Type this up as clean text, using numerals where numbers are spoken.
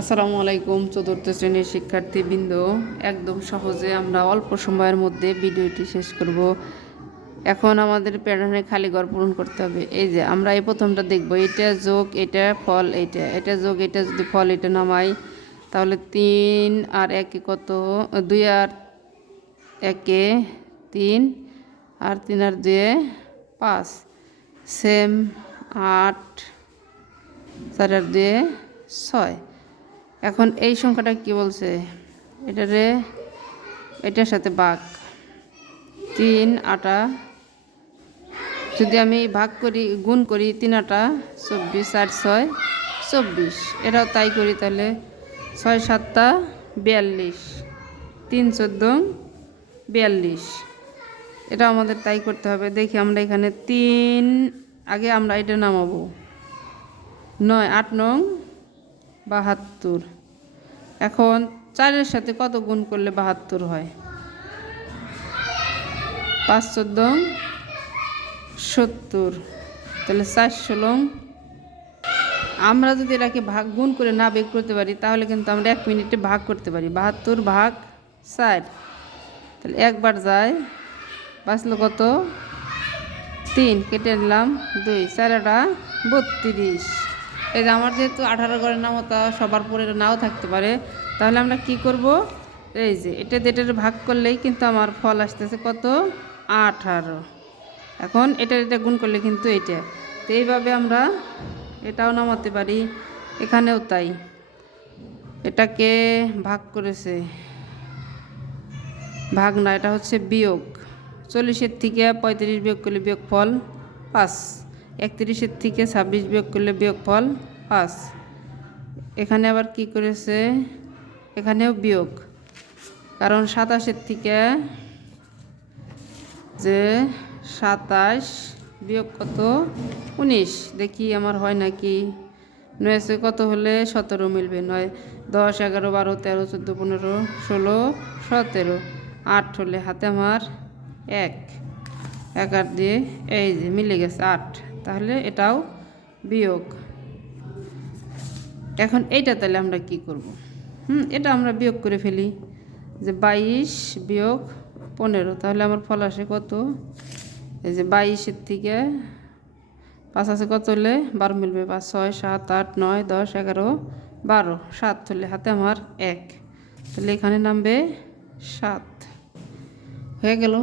আসসালামু আলাইকুম চতুর্থ শ্রেণীর শিক্ষার্থীবৃন্দ। একদম সহজে আমরা অল্প সময়ের মধ্যে ভিডিওটি শেষ করব। এখন আমাদের প্যাটার্নে খালি ঘর পূরণ করতে হবে। এই যে আমরা এই প্রথমটা দেখব, এটা যোগ এটা ফল, এটা যোগ এটা যদি ফল এটা নামাই তাহলে 3 আর 1 কত, 2 আর 1 3 আর 3 আর 2 5, সেম 8 4 আর 2 6। এখন এই সংখ্যাটা কি বলছে, এটার সাথে ভাগ 3 আটা, যদি আমি ভাগ করি গুণ করি 3 আটা 24 আর 6 24, এটাও তাই করি তাহলে 6 7 42, 3 14 42, এটা আমাদের তাই করতে হবে। দেখি আমরা এখানে 3 আগে আমরা এটা নামাবো, 9 8 9 72। এখন 4-এর সাথে কত গুণ করলে 72 হয়? 5 14 70, তাহলে 4 16। আমরা যদি এটাকে ভাগ গুণ করে না বের করতে পারি তাহলে কিন্তু আমরা 1 মিনিটে ভাগ করতে পারি। 72 ভাগ 4, তাহলে একবার যায়, বাঁচলো কত 3, কেটে নিলাম 2, 4 আটা 32। এই যে আমার যেহেতু 18 ঘরের নামতা সবার পরে নাও থাকতে পারে, তাহলে আমরা কি করব, এই যে এটা ভাগ করলেই কিন্তু আমার ফল আসতেছে কত 18। এখন এটা গুণ করলে কিন্তু এটা, তো এইভাবে আমরা এটাও নামাতে পারি, এখানেও তাই। এটাকে ভাগ করেছে, ভাগ না, এটা হচ্ছে বিয়োগ। 40-এর থেকে 35 বিয়োগ করলে বিয়োগফল 5, 31-এর থেকে 26 বিয়োগ করলে বিয়োগফল 5। এখানে আবার কি করেছে, এখানেও বিয়োগ, কারণ 27-এর থেকে যে 27 বিয়োগ কত 19, দেখি আমার হয় নাকি। 9 কত হলে 17 মিলবে, 9 10 11 12 13 14 15 16 17, 8 হলে হাতে আমার 1 আর দিয়ে এই যে মিলে গেছে 8, তাহলে এটাও বিয়োগ। এখন এইটা তাহলে আমরা কি করব, এটা আমরা বিয়োগ করে ফেলি, যে 22 বিয়োগ 15, তাহলে আমার ফল আসে কত, এই যে 22-এর থেকে 5 আছে কত হলে 12 মিলবে, 5 6 7 8 9 10 11 12, 7 হলে হাতে আমার 1, তাহলে এখানে নামবে 7, হয়ে গেল।